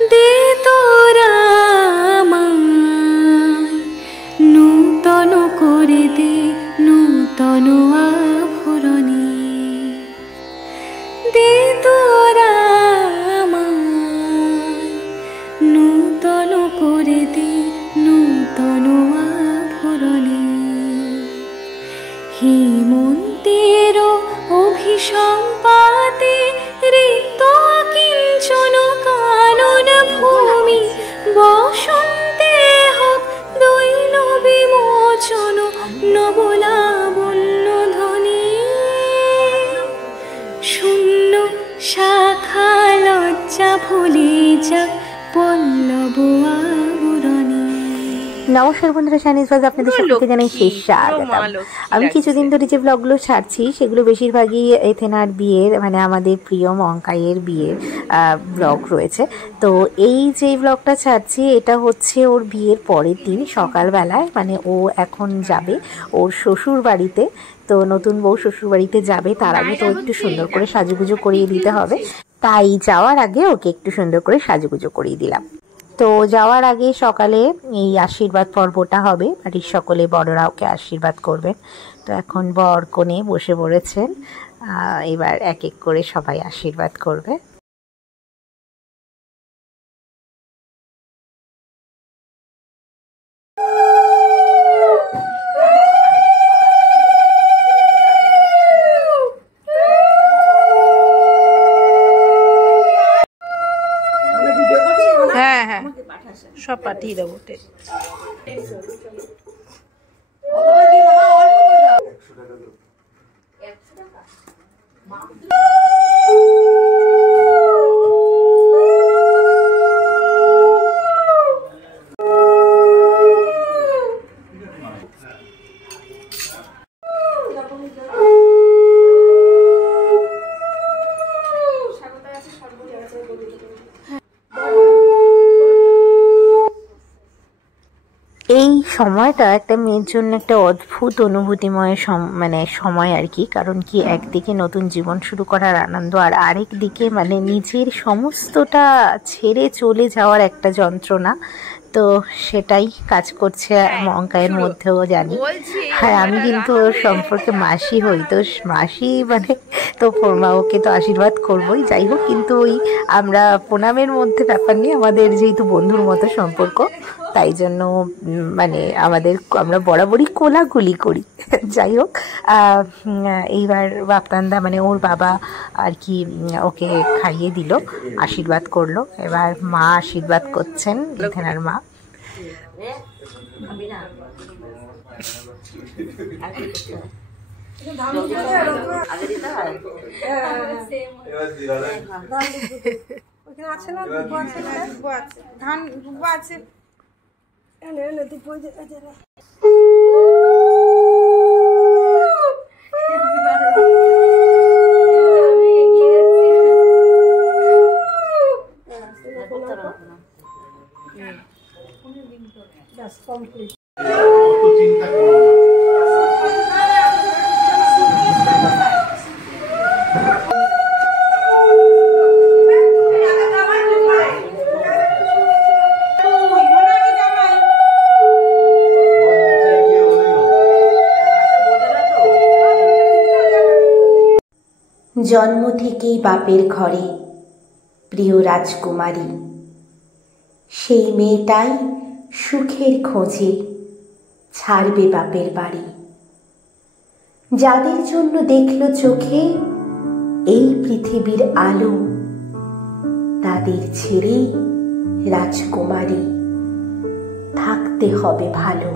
দে তোরা নূতন করে দে নূতন আভরণে, দে তোরা নূতন করে দে নূতন আভরণে। হেমন্তের অভিসম্পাতে রিক্ত কিঞ্চন কানন ভূমি, বসন্তে হোক দৈল বিমোচন নবলাবণ্য ধ্বনি। শূন্য শাখা লজ্জা ভুলে যাক পল্লব আবরণে। নমস্কার বন্ধুরা, শাইনিজ ভাজ আপনাদের সবাইকে জানাই শেষ স্বাগত। আমি কিছুদিন ধরে যে ব্লগগুলো ছাড়ছি সেগুলো বেশিরভাগই এথেনার বিয়ের, মানে আমাদের প্রিয় মঙ্কাইয়ের বিয়ের ব্লগ রয়েছে। তো এই যে ব্লগটা ছাড়ছি এটা হচ্ছে ওর বিয়ের পরের দিন সকালবেলায়, মানে ও এখন যাবে ওর শ্বশুর বাড়িতে। তো নতুন বউ শ্বশুর বাড়িতে যাবে, তার আগে তো একটু সুন্দর করে সাজুগুজু করিয়ে দিতে হবে। তাই যাওয়ার আগে ওকে একটু সুন্দর করে সাজুগুজু করিয়ে দিলাম। তো যাওয়ার আগে সকালে এই আশীর্বাদ পর্বটা হবে, বাড়ির সকলে বড়রা ওকে আশীর্বাদ করবেন। তো এখন বর কনে বসে পড়েছেন, এবার এক এক করে সবাই আশীর্বাদ করবে। হ্যাঁ হ্যাঁ, সব পাঠিয়ে দেবো। এই সময়টা একটা মেয়ের জন্য একটা অদ্ভুত অনুভূতিময় সময় আর কি। কারণ কি, একদিকে নতুন জীবন শুরু করার আনন্দ, আর আরেক দিকে মানে নিজের সমস্তটা ছেড়ে চলে যাওয়ার একটা যন্ত্রণা। তো সেটাই কাজ করছে মঙ্কাইয়ের মধ্যেও জানি। আর আমি কিন্তু ওর সম্পর্কে মাসি হই, তো মাসি মানে তো ওকে তো আশীর্বাদ করবোই। যাই হোক, কিন্তু ওই আমরা প্রণামের মধ্যে ব্যাপার নেই, আমাদের যেহেতু বন্ধুর মতো সম্পর্ক, তাই জন্য মানে আমরা বরাবরই কোলাকুলি করি। যাই হোক, এইবার বাপতান্দা মানে ওর বাবা আর কি ওকে খাইয়ে দিল, আশীর্বাদ করলো। এবার মা আশীর্বাদ করছেন, এখানের মা। জন্ম থেকেই বাপের ঘরে প্রিয় রাজকুমারী, সেই মেয়েটাই সুখের খোঁজে ছাড়বে বাপের বাড়ি। যাদের জন্য দেখল চোখে এই পৃথিবীর আলো, তাদের ছেড়েই রাজকুমারী থাকতে হবে ভালো।